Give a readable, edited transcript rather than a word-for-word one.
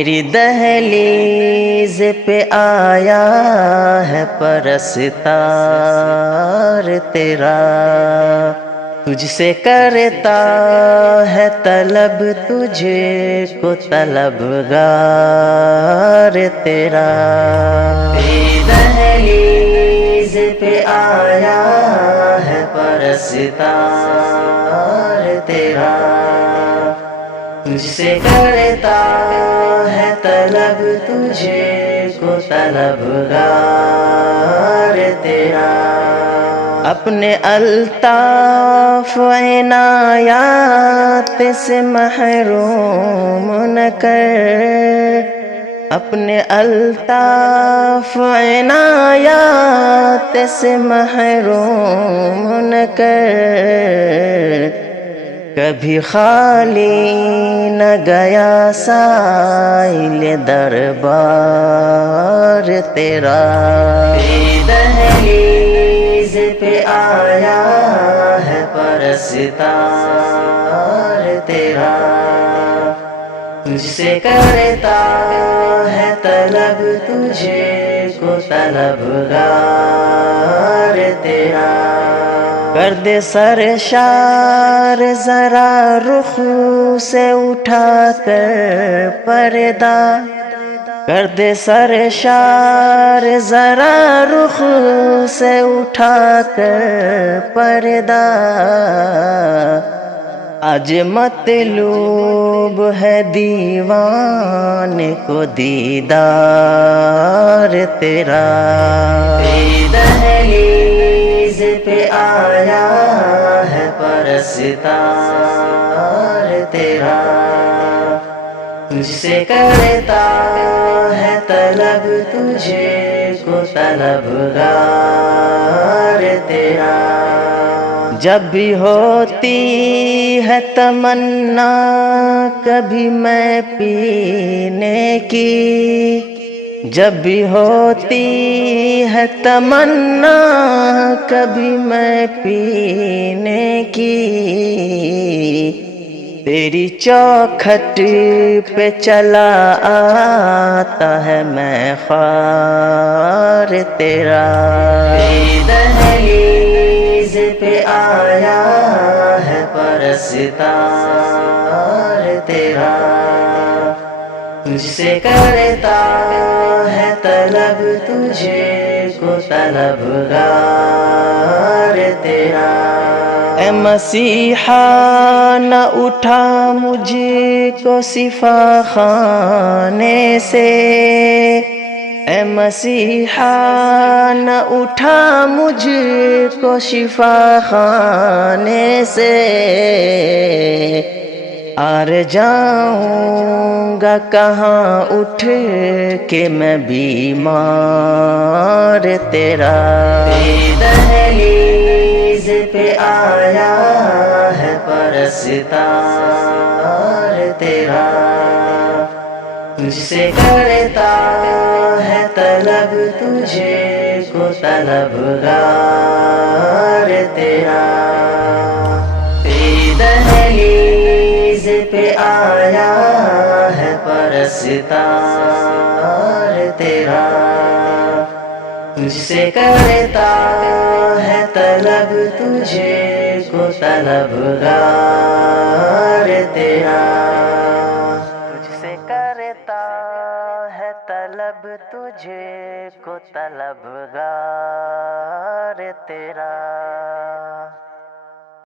تیری دہلیز پہ آیا ہے پرستار تیرا، تجھ سے کرتا ہے طلب، تجھے کو طلبگار تیرا۔ تیری دہلیز پہ آیا ہے پرستار تیرا، تجھ سے کرتا ہے طلب، تجھے کو طلبگار تیرا۔ اپنے الطاف عنایات سے محروم نہ کر، اپنے الطاف عنایات سے محروم نہ کر، کبھی خالی نہ گیا سائل دربار تیرا۔ تیری دہلیز پہ آیا ہے پرستار تیرا، تجھ سے کرتا ہے طلب، تجھے کو طلبگار تیرا۔ کر دے سرشار ذرا رخ سے اٹھا کر پردہ، کر دے سرشار ذرا رخ سے اٹھا کر پردہ، آج مطلوب ہے دیوان کو دیدار تیرا۔ تیری دہلیز پہ آیا ہے پرستار تیرا، تجھ سے کرتا ہے طلب، تجھے کو طلبگار تیرا۔ جب بھی ہوتی ہے تمنا کبھی میں پینے کی، جب بھی ہوتی ہے تمنا کبھی میں پینے کی، تیری چوکھٹ پہ چلا آتا ہے میں خوار تیرا۔ تیری دہلیز پہ آیا ہے پرستار تیرا، تجھ سے کرتا ہے طلب، تجھے کو طلبگار تیرا۔ اے مسیحا نہ اٹھا مجھ کو صفا خانے سے، اے مسیحا نہ اٹھا مجھ کو شفا خانے سے، آر جاؤں گا کہاں اٹھ کے میں بیمار تیرا۔ تیری دہلیز پہ آیا ہے پرستار تیرا، تجھ سے کرتا ہے طلب، تجھے کو طلبگار تیرا۔ تیری دہلیز پہ آیا ہے پرستار تیرا، تجھ سے کرتا ہے طلب، تجھے کو طلبگار تیرا۔ تجھ سے کرتا ہے طلب، تجھے کو طلبگار تیرا۔